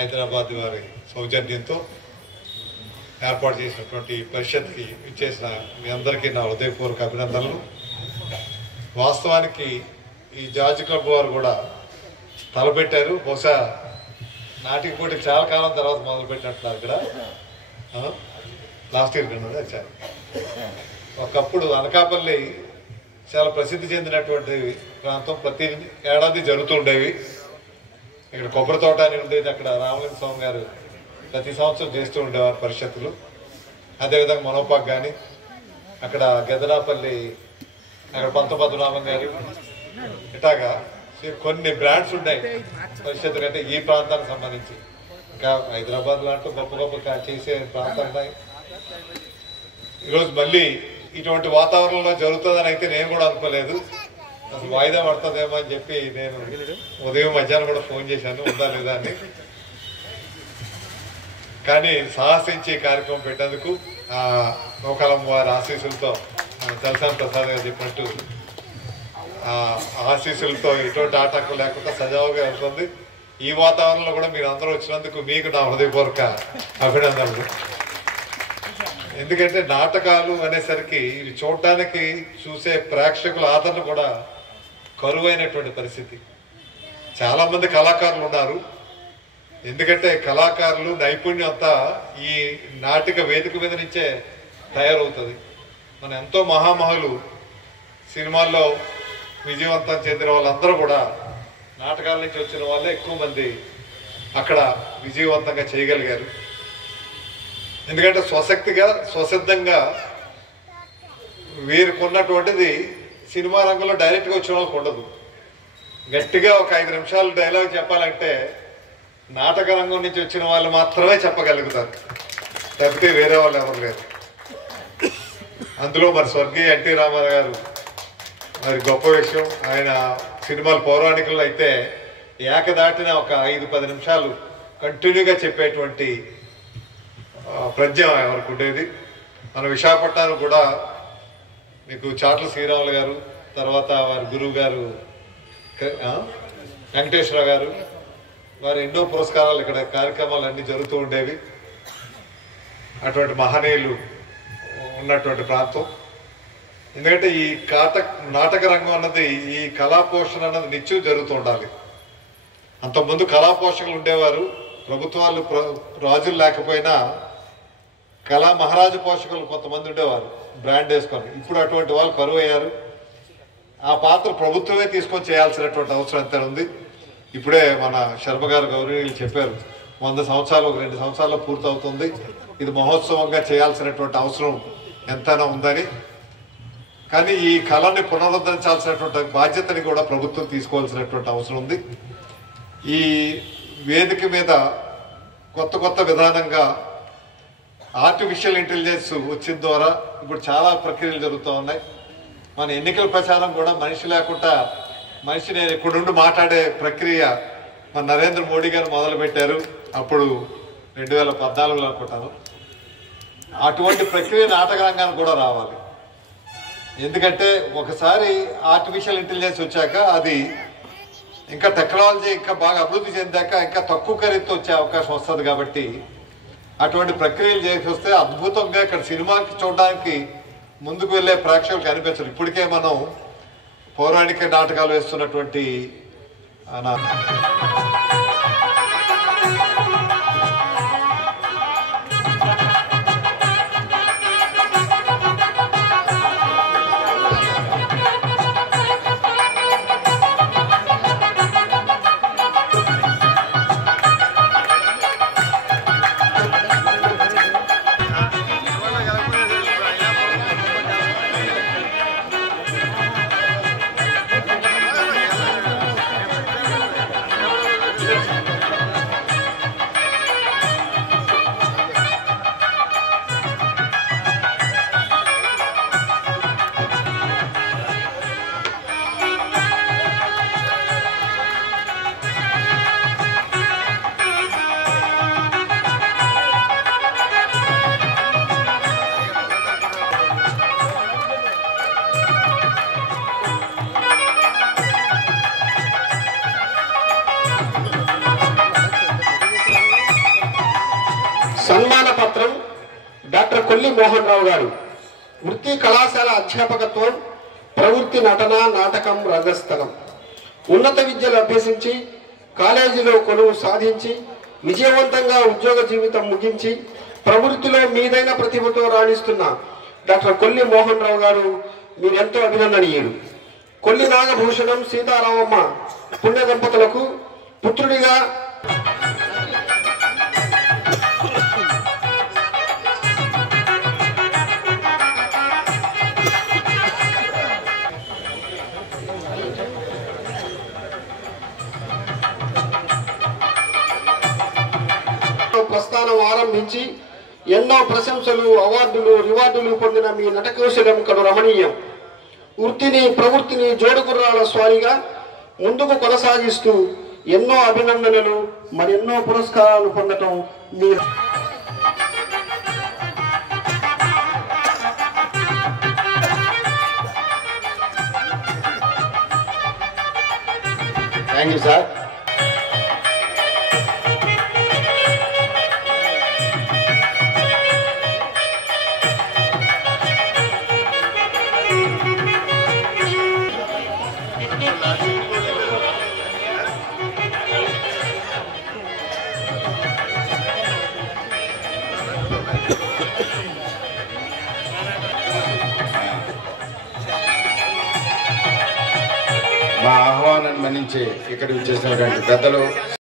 హైదరాబాద్ వారి సౌజన్యంతో ఏర్పాటు చేసినటువంటి పరిషత్కి ఇచ్చేసిన మీ అందరికీ నా హృదయపూర్వక అభినందనలు. వాస్తవానికి ఈ జార్జ్ క్లబ్ వారు కూడా తలపెట్టారు. బహుశా నాటికి పోటీ చాలా కాలం తర్వాత మొదలుపెట్టినట్టున్నారు ఇక్కడ. లాస్ట్ ఇయర్ కన్నా వచ్చారు. ఒకప్పుడు అనకాపల్లి చాలా ప్రసిద్ధి చెందినటువంటి ప్రాంతం. ప్రతి ఏడాది జరుగుతుండేవి. ఇక్కడ కొబ్బరి తోట అని ఉండేది. అక్కడ రామలింగ స్వామి గారు ప్రతి సంవత్సరం చేస్తూ ఉండేవారు పరిషత్తులు. అదేవిధంగా మనోపాక్ కానీ, అక్కడ గెదరాపల్లి, అక్కడ పంతపద్మనాభం గారు, ఇట్లాగా కొన్ని బ్రాండ్స్ ఉన్నాయి పరిషత్తులు. అంటే ఈ ప్రాంతానికి సంబంధించి ఇంకా హైదరాబాద్ లాంటి గొప్ప గొప్ప చేసే ప్రాంతాలు ఉన్నాయి. ఈరోజు మళ్ళీ ఇటువంటి వాతావరణంలో జరుగుతుందని అయితే నేను కూడా అనుకోలేదు. అసలు వాయిదా పడుతుందేమో అని చెప్పి నేను ఉదయం మధ్యాహ్నం కూడా ఫోన్ చేశాను, ఉందా లేదా అని. కానీ సాహసించి కార్యక్రమం పెట్టేందుకు నౌకాలం వారి ఆశీస్సులతో, జలసాని ప్రసాద్ గారు చెప్పినట్టు ఆశీస్సులతో ఎటువంటి ఆటంకం లేకుండా సజావుగా వెళ్తుంది. ఈ వాతావరణంలో కూడా మీరు అందరూ వచ్చినందుకు మీకు నా హృదయపూర్వక అభినందనలు. ఎందుకంటే నాటకాలు అనేసరికి ఇవి చూడటానికి చూసే ప్రేక్షకుల ఆదరణ కూడా కరువైనటువంటి పరిస్థితి. చాలామంది కళాకారులు ఉన్నారు. ఎందుకంటే కళాకారులు నైపుణ్యం అంతా ఈ నాటిక వేదిక మీద నుంచే తయారవుతుంది. మన ఎంతో మహామహులు సినిమాల్లో విజయవంతం చెందిన వాళ్ళందరూ కూడా నాటకాల నుంచి వచ్చిన వాళ్ళే ఎక్కువ మంది అక్కడ విజయవంతంగా చేయగలిగారు. ఎందుకంటే స్వశక్తిగా స్వసిద్ధంగా వీరికి ఉన్నటువంటిది సినిమా రంగంలో డైరెక్ట్గా వచ్చిన వాళ్ళకి ఉండదు. గట్టిగా ఒక 5 నిమిషాలు డైలాగ్ చెప్పాలంటే నాటక రంగం నుంచి వచ్చిన వాళ్ళు మాత్రమే చెప్పగలుగుతారు, తప్పితే వేరే వాళ్ళు ఎవరు లేరు. అందులో మరి స్వర్గీయ ఎన్టీ రామారావు గారు మరి గొప్ప విషయం. ఆయన సినిమాలు పౌరాణికులు అయితే ఏకదాటిన ఒక 5-10 నిమిషాలు కంటిన్యూగా చెప్పేటువంటి ప్రజ్ఞ ఎవరికి ఉండేది. మన విశాఖపట్నం కూడా మీకు చాట్ల శ్రీరాములు గారు, తర్వాత వారి గురువు గారు వెంకటేశ్వర గారు, వారు ఎన్నో పురస్కారాలు ఇక్కడ కార్యక్రమాలు అన్నీ జరుగుతూ ఉండేవి. అటువంటి మహనీయులు ఉన్నటువంటి ప్రాంతం. ఎందుకంటే ఈ నాటక రంగం అన్నది, ఈ కళా పోషణ అన్నది నిత్యం జరుగుతూ ఉండాలి. అంతకుముందు కళా పోషకులు ఉండేవారు. ప్రభుత్వాలు రాజులు లేకపోయినా కళా మహారాజు పోషకులు కొంతమంది ఉండేవారు బ్రాండ్ వేసుకొని. ఇప్పుడు అటువంటి వాళ్ళు కరువు అయ్యారు. ఆ పాత్ర ప్రభుత్వమే తీసుకొని చేయాల్సినటువంటి అవసరం ఎంత ఉంది. ఇప్పుడే మన శర్మ గారు గౌరవనీయులు చెప్పారు, 100 సంవత్సరాలు 2 సంవత్సరాల్లో పూర్తవుతుంది. ఇది మహోత్సవంగా చేయాల్సినటువంటి అవసరం ఎంతైనా ఉందని. కానీ ఈ కళని పునరుద్ధరించాల్సినటువంటి బాధ్యతని కూడా ప్రభుత్వం తీసుకోవాల్సినటువంటి అవసరం ఉంది. ఈ వేదిక మీద కొత్త విధానంగా ఆర్టిఫిషియల్ ఇంటెలిజెన్స్ వచ్చిన ద్వారా ఇప్పుడు చాలా ప్రక్రియలు జరుగుతూ ఉన్నాయి. మన ఎన్నికల ప్రచారం కూడా మనిషి లేకుండా మనిషి నేను ఇక్కడుండి మాట్లాడే ప్రక్రియ మన నరేంద్ర మోడీ గారు మొదలుపెట్టారు. అప్పుడు 2014లో అనుకుంటాను. అటువంటి ప్రక్రియ నాటక రంగానికి కూడా రావాలి. ఎందుకంటే ఒకసారి ఆర్టిఫిషియల్ ఇంటెలిజెన్స్ వచ్చాక అది ఇంకా టెక్నాలజీ ఇంకా బాగా అభివృద్ధి చెందాక ఇంకా తక్కువ ఖరీదుతో వచ్చే అవకాశం వస్తుంది. కాబట్టి అటువంటి ప్రక్రియలు చేసి వస్తే అద్భుతంగా ఇక్కడ సినిమాకి చూడడానికి ముందుకు వెళ్ళే ప్రేక్షకులు కనిపించరు. ఇప్పటికే మనం పౌరాణిక నాటకాలు వేస్తున్నటువంటి డాక్టర్ కొల్లి మోహన్ రావు గారు వృత్తి కళాశాల అధ్యాపకత్వం, ప్రవృత్తి నటన, నాటకం, రంగస్థలం. ఉన్నత విద్యలు అభ్యసించి కాలేజీలో కొలువు సాధించి విజయవంతంగా ఉద్యోగ జీవితం ముగించి ప్రవృత్తిలో మీదైన ప్రతిభతో రాణిస్తున్న డాక్టర్ కొల్లి మోహన్ రావు గారు మీరెంతో అభినందనీయులు. కొల్లి నాగభూషణం సీతారామమ్మ పుణ్య దంపతులకు పుత్రుడిగా ప్రస్థానం ఆరంభించి ఎన్నో ప్రశంసలు, అవార్డులు, రివార్డులు పొందిన మీ నటకౌశలం కడు రమణీయం. వృత్తిని ప్రవృత్తిని జోడుగుర్రాల స్వారిగా ముందుకు కొనసాగిస్తూ ఎన్నో అభినందనలు, మరెన్నో పురస్కారాలు పొందటం మీ థ్యాంక్ యూ సార్. మా ఆహ్వానాన్ని మన్నించి ఇక్కడికి వచ్చేసినటువంటి పెద్దలు